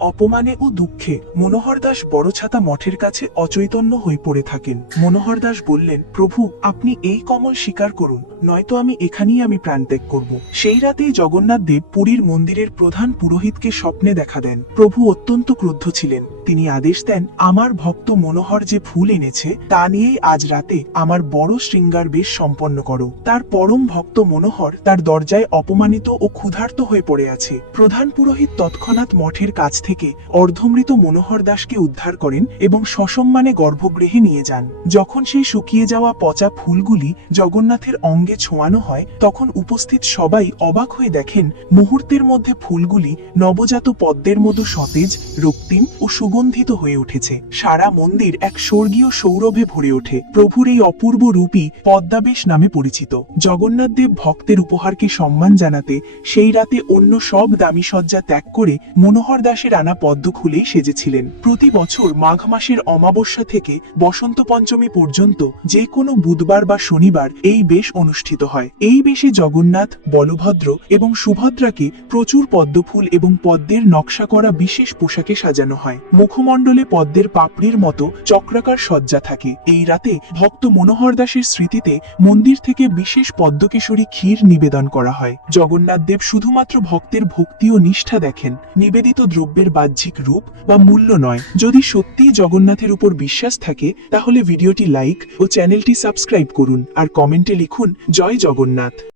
অপমানে ও দুঃখে মনোহর দাস বড়ছাতা মঠের কাছে অচৈতন্য হয়ে পড়ে থাকেন। মনোহর দাস বললেন, প্রভু, আপনি এই কমল স্বীকার করুন, নয়তো আমি প্রাণত্যাগ করব। সেই রাতেই জগন্নাথ দেব পুরীর মন্দিরের প্রধান পুরোহিতকে স্বপ্নে দেখা দেন। প্রভু অত্যন্ত ক্রুদ্ধ ছিলেন। তিনি আদেশ দেন, আমার ভক্ত মনোহর যে ফুল এনেছে তা নিয়েই আজ রাতে আমার বড় শৃঙ্গার বেশ সম্পন্ন করো। তার পরম ভক্ত মনোহর তার দরজায় অপমানিত ও ক্ষুধার্ত হয়ে পড়ে আছে। প্রধান পুরোহিত তৎক্ষণাৎ মঠের কাছ থেকে অর্ধমৃত মনোহর দাসকে উদ্ধার করেন এবং সসম্মানে গর্ভগৃহে নিয়ে যান। যখন সেই শুকিয়ে যাওয়া পচা ফুলগুলি জগন্নাথের অঙ্গে ছোঁয়ানো হয়, তখন উপস্থিত সবাই অবাক হয়ে দেখেন মুহূর্তের মধ্যে ফুলগুলি নবজাত পদ্মের মতো সতেজ, রক্তিম ও সুগন্ধিত হয়ে উঠেছে। সারা মন্দির এক স্বর্গীয় সৌরভে ভরে ওঠে। প্রভুর এই অপূর্ব রূপই পদ্মাবেশ নামে পরিচিত। জগন্নাথ দেব ভক্তের উপহারকে সম্মান জানাতে সেই রাতে অন্য সব দামি সজ্জা ত্যাগ করে মনোহর দাসের আনা পদ্ম খুলেই সেজেছিলেন। প্রতি বছর মাঘ মাসের অমাবস্যা থেকে বসন্ত পঞ্চমী পর্যন্ত যে কোনো বুধবার বা শনিবার এই বেশ অনুষ্ঠিত হয়। এই বেশে জগন্নাথ, বলভদ্র এবং সুভদ্রাকে প্রচুর পদ্মফুল এবং পদ্মের নকশা করা বিশেষ পোশাকে সাজানো হয়। মুখমণ্ডলে পদ্মের পাপড়ির মতো চক্রাকার সজ্জা থাকে। এই রাতে ভক্ত মনোহর দাসের স্মৃতিতে মন্দির থেকে বিশেষ পদ্মকেশরী ক্ষীর নিবেদন করা হয়। জগন্নাথ দেব শুধুমাত্র ভক্তের ভক্তি ও নিষ্ঠা দেখেন, নিবেদিত দ্রব্যের বাহ্যিক রূপ বা মূল্য নয়। যদি সত্যিই জগন্নাথের উপর বিশ্বাস থাকে, তাহলে ভিডিওটি লাইক ও চ্যানেলটি সাবস্ক্রাইব করুন আর কমেন্টে লিখুন, জয় জগন্নাথ।